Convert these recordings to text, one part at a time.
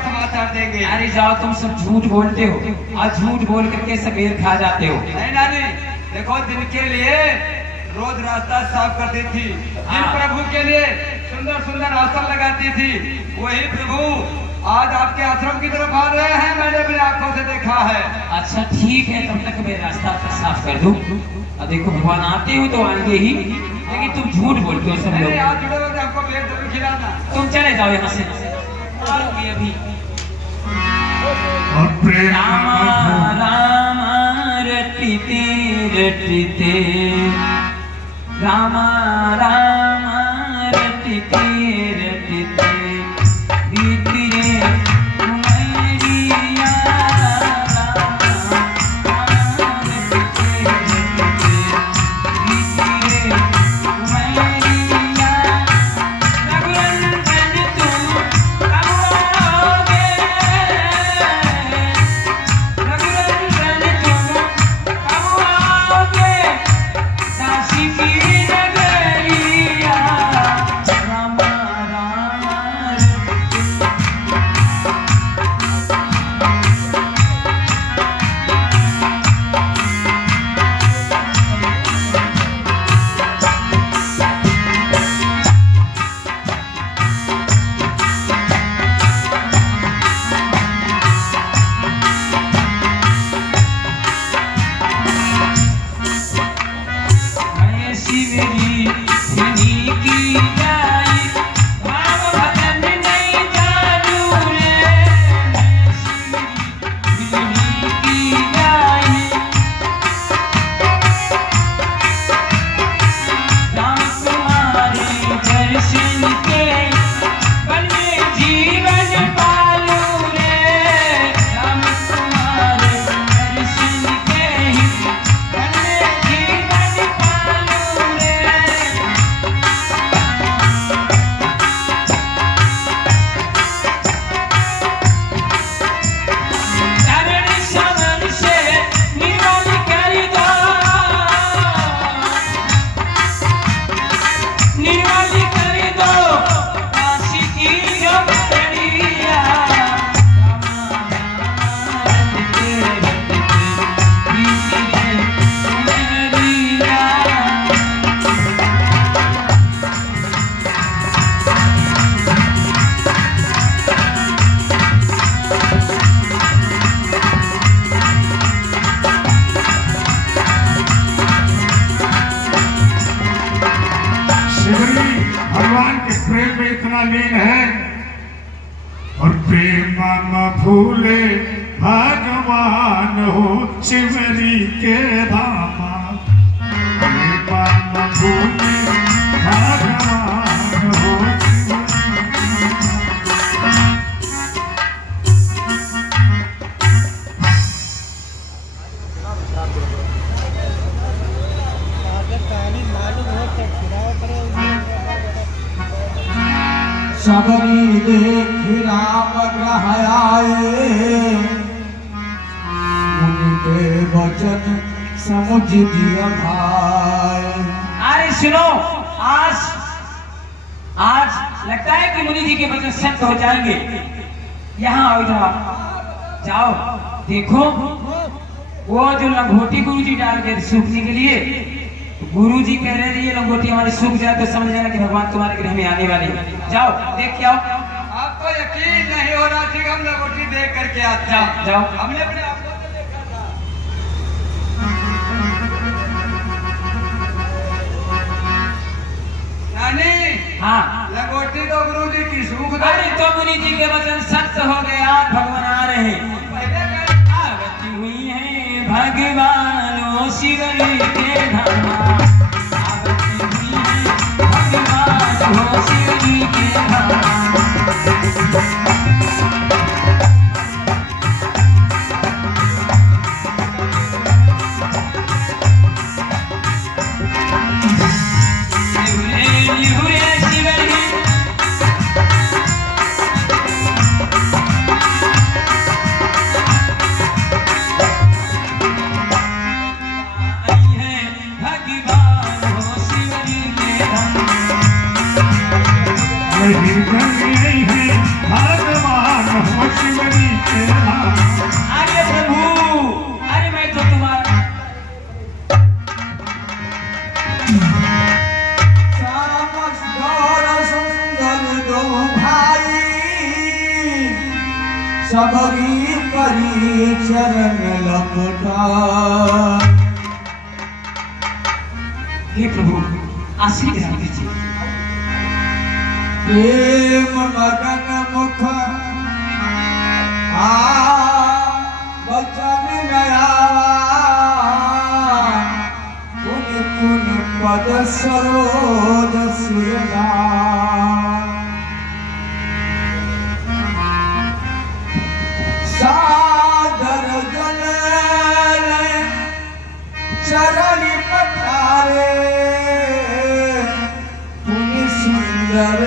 समाचार देंगे। अरे जाओ, तुम सब झूठ बोलते हो और झूठ बोल करके सबेर खा जाते हो। नहीं नानी, देखो दिन के लिए रोज रास्ता साफ करती थी, जिन प्रभु के लिए सुंदर सुंदर आसन लगाती थी, वही प्रभु आज आपके आश्रम की तरफ आ रहे हैं। मैंने अपनी आंखों से देखा है। अच्छा ठीक है, तब तक मैं रास्ता साफ कर दूं। अब देखो भगवान आते हो तो आएंगे ही, लेकिन तुम झूठ बोलते हो सब लोग। आज जुड़े हुए हमको पेट जरूर खिलाना। तुम चले जाओ यहाँ से अभी। राम राम रटते रटते, राम राम रटते रटते, लीन है और प्रेम न भूले भगवान हो शिवरी के धामा। प्रेम न भूले भगवान हो सबरी देख राम ग्रह आए, उनके वचन समझ दिया भाई। अरे सुनो, आज लगता है कि मुनि जी के वचन सत्य हो जाएंगे। यहाँ आओ, इधर जाओ। देखो वो जो लंगोटी गुरु जी डाल के सूखने के लिए, गुरु जी कह रहे थे ये लंगोटी हमारी सूख जाए तो समझ लेना कि भगवान तुम्हारे गृह में आने वाले। जाओ देख के आओ। आपको यकीन नहीं हो रहा थी, हम लंगोटी देख करके आते। जाओ जाओ। हमने अपने आंखों से देखा था। नानी, हाँ लंगोटी तो गुरु जी की सूख गई। अरे तो मुनि जी के वचन सत्य हो गए, आज भगवान आ रहे हैं। आरती हुई है भगवान शिवरी के धामा। आरती हुई है भगवान शिवरी के धामा। भगवान सबरी करी चरण लपटा। हे प्रभु आशीष ग्रहण कीजिए। प्रेम मगन मुख वचन नया पुन पुन पद सरोज सुरना। सादर जल चरण पठारे पुनि सुंदर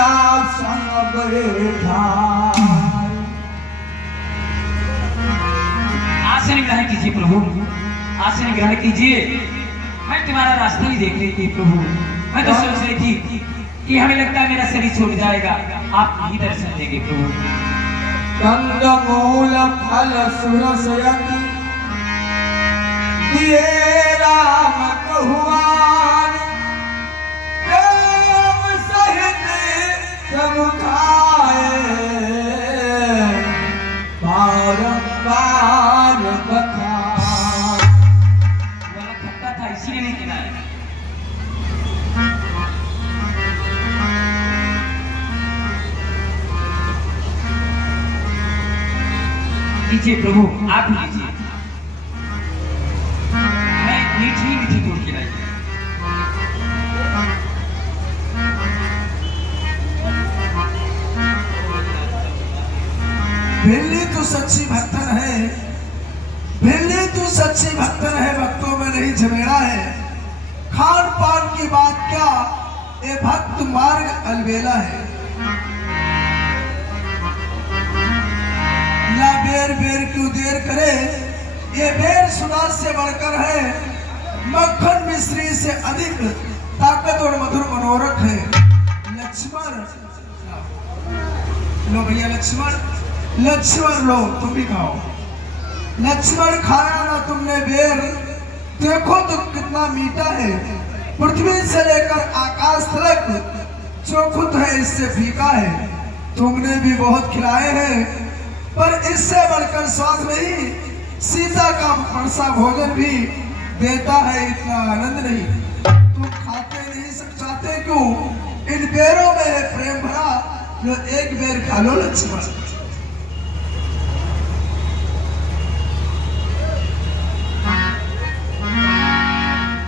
आसन बैठा। आसन ग्रहण कीजिए प्रभु, आसन ग्रहण कीजिए। मैं तुम्हारा रास्ता ही देख रही थी प्रभु। मैं तो सोच रही थी कि हमें लगता है मेरा शरीर छूट जाएगा, आप ही दर्शन देंगे प्रभु। कंदमूल फल सुरसयति दिए राम कहुआन। प्रेम सहित प्रभु खाए बारंबार बखान। वाला खट्टा था इसीलिए नहीं खिलाया। लीजिए प्रभु आप ही लीजिए। मैं मीठी मीठी तोड़ के लाई। भिल्ली तू सच्ची भक्तन है, भिल्ली तू सच्ची भक्तन है, भक्तों में नहीं झमेड़ा है। खान पान की बात क्या, ये भक्त मार्ग अलबेला है। या बेर बेर क्यों देर करे, ये बेर सुनार से बढ़कर है। मक्खन मिश्री से अधिक ताकत और मधुर मनोरथ है। लक्ष्मण लो भैया, लक्ष्मण लो, तुम भी खाओ। लक्ष्मण खाया ना तुमने बेर, देखो तो कितना मीठा है। पृथ्वी से लेकर आकाश तक चौखुत है, इससे फीका है। तुमने भी बहुत खिलाए हैं, पर इससे बढ़कर स्वाद नहीं। सीता का फरसा भोजन भी देता है, इतना आनंद नहीं। तुम खाते नहीं चाहते क्यों? इन बेरों में है प्रेम भरा, जो एक बेर खा लो लक्ष्मण।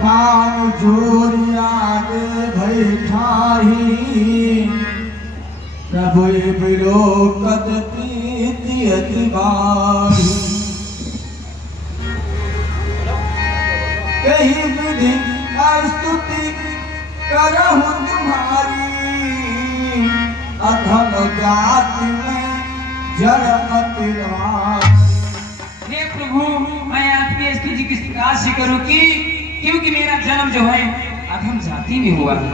कान जोरिया दे बैठाही प्रभु विलोकत प्रीति अति बाही। कही विधि स्तुति करहु तुम्हारी अधम जाति में जन्मति नारी। हे प्रभु मैं आपकी स्तुति किस प्रकार से करूं कि क्योंकि मेरा जन्म जो है अधम जाति में हुआ है।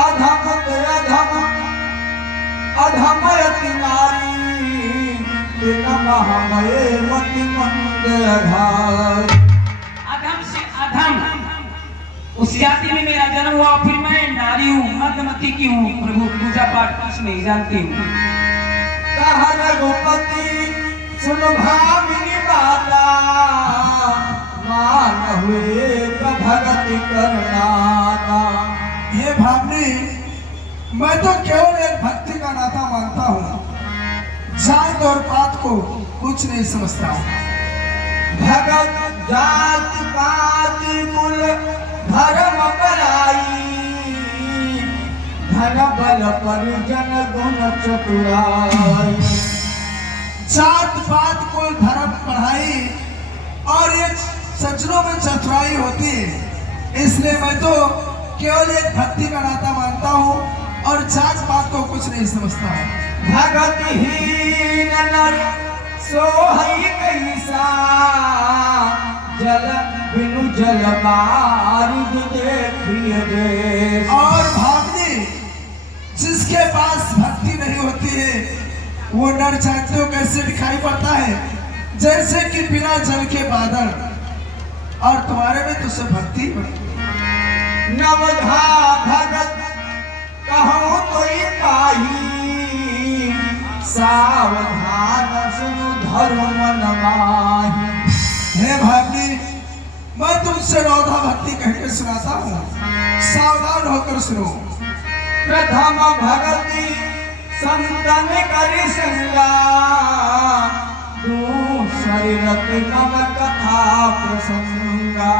अधम अधम अति नारी बिन महमय मति मंद अधारी। अधम से अधम उस जाति में मेरा जन्म हुआ, फिर मैं नारी हूँ, मध्यमती की हूँ। प्रभु पूजा पाठ कुछ नहीं जानती हूँ। कह रघुपति सुन भामिनी बाला मान हुए भगति करनाता। हे भावनी, मैं तो केवल एक भक्ति का नाता मानता हूँ, जात और पात को कुछ नहीं समझता हूँ। भगत जात पात कुल धर्म बलाई धन बल परिजन गुण चतुराई। जात पात को धर्म पढ़ाई और ये सज्जनों में चतुराई होती है। इसलिए मैं तो केवल एक भक्ति का नाता मानता हूँ और जात पात को कुछ नहीं समझता हूँ। भगतहीन नर सोहई कैसा जल बिनु जल मार्ग देखिए देश। और भावनी, जिसके पास भक्ति नहीं होती है वो नर जातियों कैसे दिखाई पड़ता है? जैसे कि बिना जल के बादल। और तुम्हारे में तो सब भक्ति नवधा भगत कहूँ तो पाही सावधान मानस धर्म न माही। हे भाभी, मैं तुमसे राधा भक्ति कह के सुनाता हूँ, सावधान होकर सुनो। प्रथम भगति संतन करि संगा, दूसरी रति नव कथा प्रसंगा।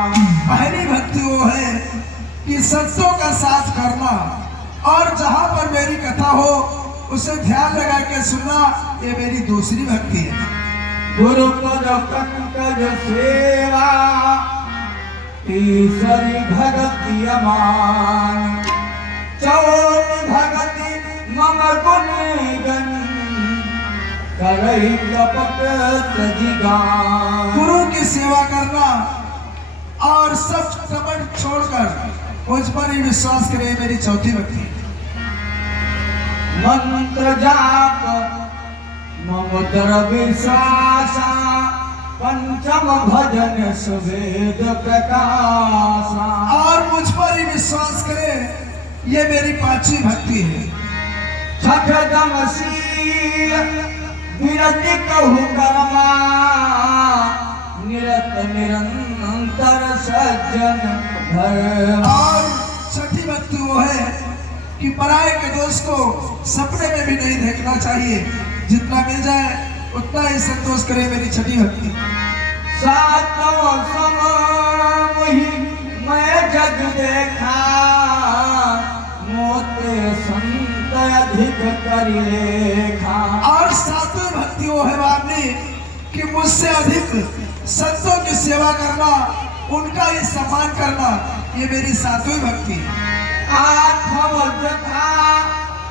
पहली भक्ति वो है कि संतों का साथ करना और जहाँ पर मेरी कथा हो उसे ध्यान लगा के सुनना, ये मेरी दूसरी भक्ति है। गुरु पद पंकज सेवा, तीसरी भगति अमान। चौथी भगति मम गुण गण, करई कपट तजिगान। गुरु की सेवा करना और सब कपट छोड़कर मुझ पर ही विश्वास करे, मेरी चौथी भक्ति। मंत्र जाप मम दर विश्वासा, पंचम भजन सुवेद प्रकाशा। और मुझ पर ही विश्वास करे, ये मेरी पांचवी भक्ति है। छठ दमशील विरति कहु कर्मा, निरत निरंतर सज्जन धर्म। और छठी भक्ति वो है कि पराये के दोष को सपने में भी नहीं देखना चाहिए, जितना मिल जाए उतना ही संतोष करे, मेरी छठी भक्ति। सातों सम ही मैं जग देखा, मोते संत अधिक करि लेखा। और सातवीं भक्ति वो है बाबली कि मुझसे अधिक संतों की सेवा करना, उनका ही सम्मान करना, ये मेरी सातवीं भक्ति है। आठव जथा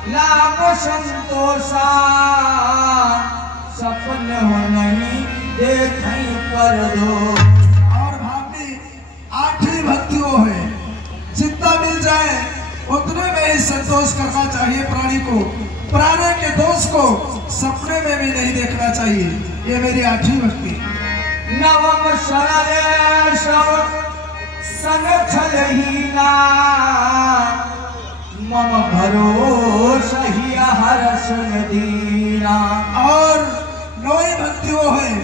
लाभ संतोषा, सपन हो नहीं देखई पर दो। और भाभी आठवीं भक्ति वो है, जितना मिल जाए उतने में ही संतोष करना चाहिए प्राणी को, प्राणी के दोष को सपने में भी नहीं देखना चाहिए, ये मेरी आठवीं भक्ति। नवम शरण शव सन छलहीना, मम भरोसा ही हर्ष दीना। और नौवीं भक्ति वो है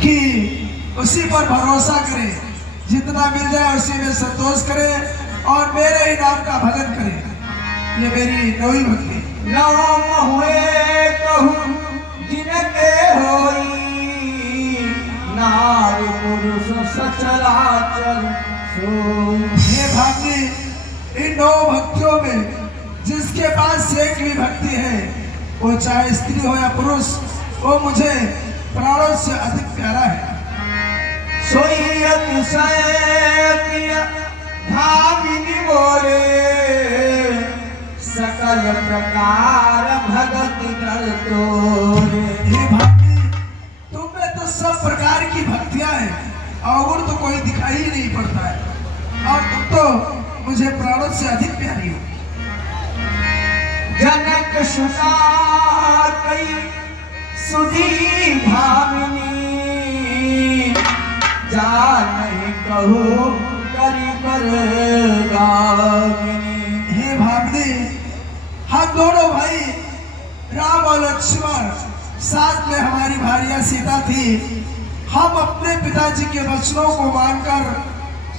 कि उसी पर भरोसा करे, जितना मिल जाए उसी में संतोष करे और मेरे ही नाम का भजन करे, ये मेरी नौवीं भक्ति। नवम हुए कहूँ जिनके होई, नारी पुरुष सचराचर सोई। हे भाभी, इन 9 भक्तियों में जिसके पास एक भी भक्ति है, वो चाहे स्त्री हो या पुरुष, वो मुझे प्राणों से अधिक प्यारा है। सोई अतिशय किया भामिनी बोले, सकल प्रकार भगति कर तोरे। हे भाभी, तुम में तो सब प्रकार की भक्तियां हैं, अवगुण तो कोई दिखाई ही नहीं पड़ता है, और तुम तो मुझे प्राणों से अधिक प्यारी हो। जनक सुता कई सुधी भामिनी, जान कहूँ करी पर गामिनी। हे भाभी, हम दोनों भाई राम और लक्ष्मण, साथ में हमारी भार्या सीता थी। हम अपने पिताजी के वचनों को मानकर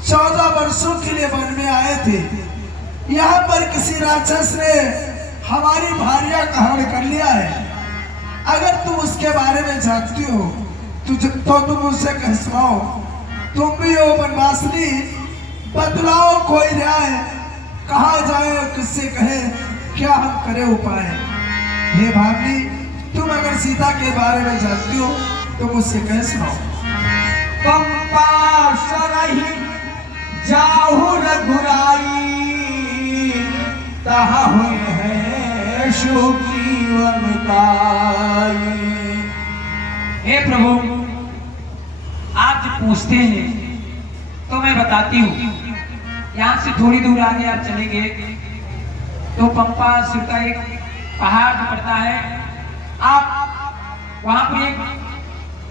14 वर्षों के लिए वन में आए थे। यहाँ पर किसी राक्षस ने हमारी भार्या का हरण कर लिया है। अगर तुम उसके बारे में जानती हो तो तुम मुझसे कह सुनाओ। तुम भी हो वनवासिनी, बतलाओ कोई न्याय, कहाँ जाए और किससे कहे, क्या हम करें उपाय। हे भाभी, तुम अगर सीता के बारे में जानती हो तो मुझसे कह सुनाओ। पंपा सरही जाहु रघुराई, तहाँ हुए हैं सुग्रीवन ताई। हे प्रभु, आप जो पूछते हैं तो मैं बताती हूँ। यहाँ से थोड़ी दूर आगे आप चलेंगे तो पंपा सिर का एक पहाड़ पड़ता है। आप वहाँ पे एक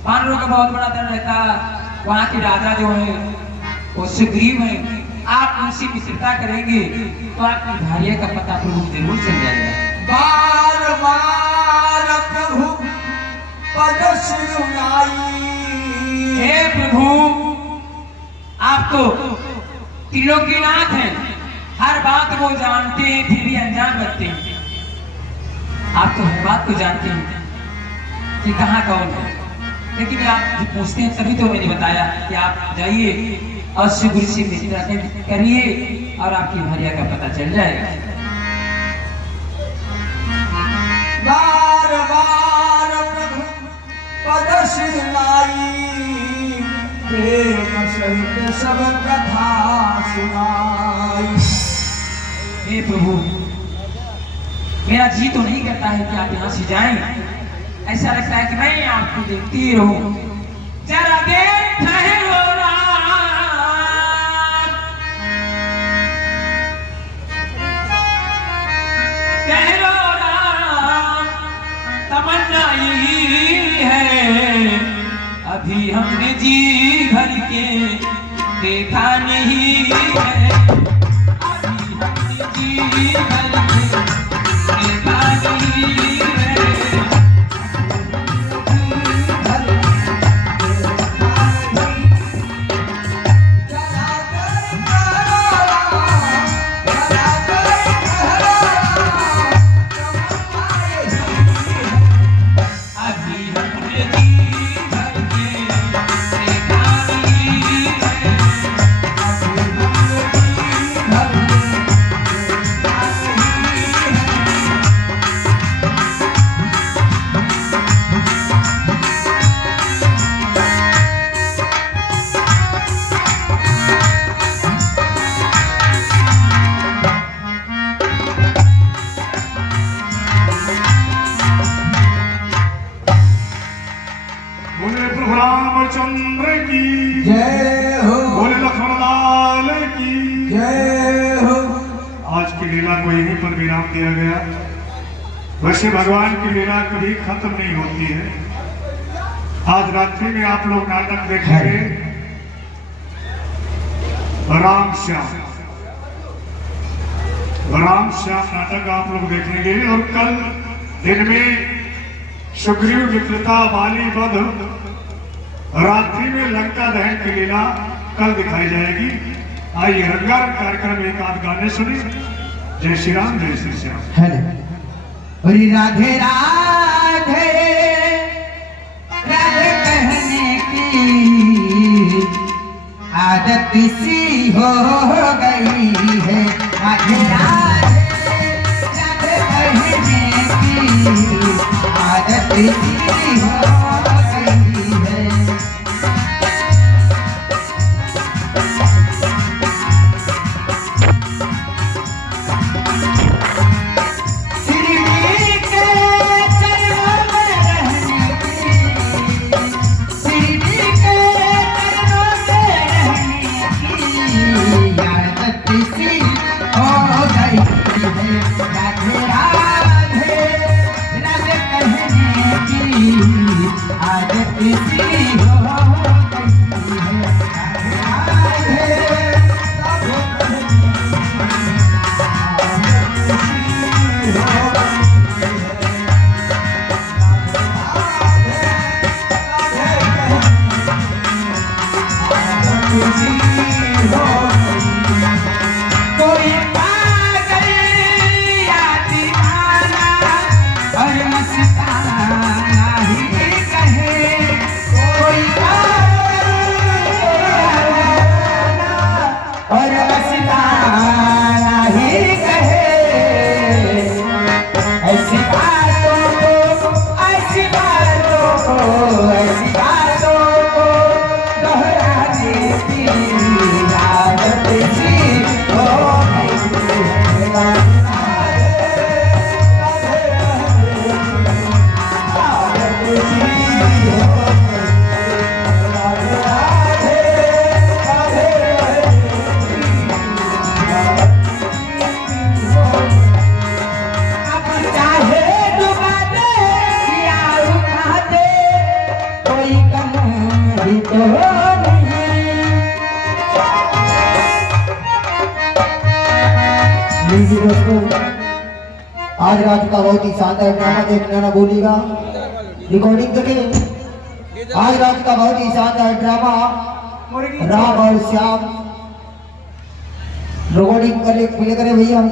वानरों का बहुत बड़ा दल रहता है। वहाँ के राजा जो है वो सुग्रीव है। आप उनसे मित्रता करेंगे तो आपकी भार्या का पता प्रभु जरूर चल जाएगा। बार बार प्रभु आप तो त्रिलोकीनाथ हैं, हर बात वो जानते हैं फिर भी अनजान रखते हैं। आप तो हर बात को जानते हैं कि कहाँ कौन है, लेकिन आप जो पूछते हैं तभी तो मैंने बताया कि आप जाइए और श्री गुरु से मित्र करिए और आपकी भार्या का पता चल जाएगा। बार बार प्रभु पद सिलाई, प्रेम सहित सब कथा सुनाई। हे प्रभु, मेरा जी तो नहीं करता है कि आप यहाँ से जाएं, ऐसा लगता है कि मैं आपको देखती रहूं। जरा देर ठहरो राम, तमन्ना यही है, अभी हमने जी भर के देखा नहीं है, अभी हमने जी भर के देखा नहीं है। बोले प्रभु रामचंद्र की जय हो, बोले लक्ष्मणलाल की जय हो। आज की लीला को यहीं पर विराम दिया गया। वैसे भगवान की लीला कभी खत्म नहीं होती है। आज रात्रि में आप लोग नाटक देखेंगे राम श्याम नाटक आप लोग देखेंगे, और कल दिन में सुग्रीव मित्रता बाली वध, रात्रि में लंका दहन की लीला कल दिखाई जाएगी। आइए रंगारंग कार्यक्रम एक आध गाने सुने। जय श्री राम, जय श्री श्याम। हरि राधे राधे, राधे कहने की आदत सी हो गई है। राधे राधे, राधे कहने की आदत सी हो गई है। दोस्तों, आज रात का बहुत ही शानदार ड्रामा देखना ना भूलिएगा। रिकॉर्डिंग देखें आज रात का बहुत ही शानदार ड्रामा राम और श्याम रिकॉर्डिंग कर ले करे भैया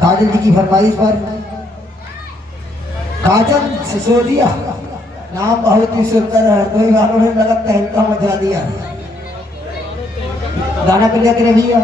काजल जी की फरमाइश पर। काजल सिसोदिया नाम बहुत ही सुंदर है, कोई गानों ने लगा तहलका मचा दिया। गाना प्ले करे भैया।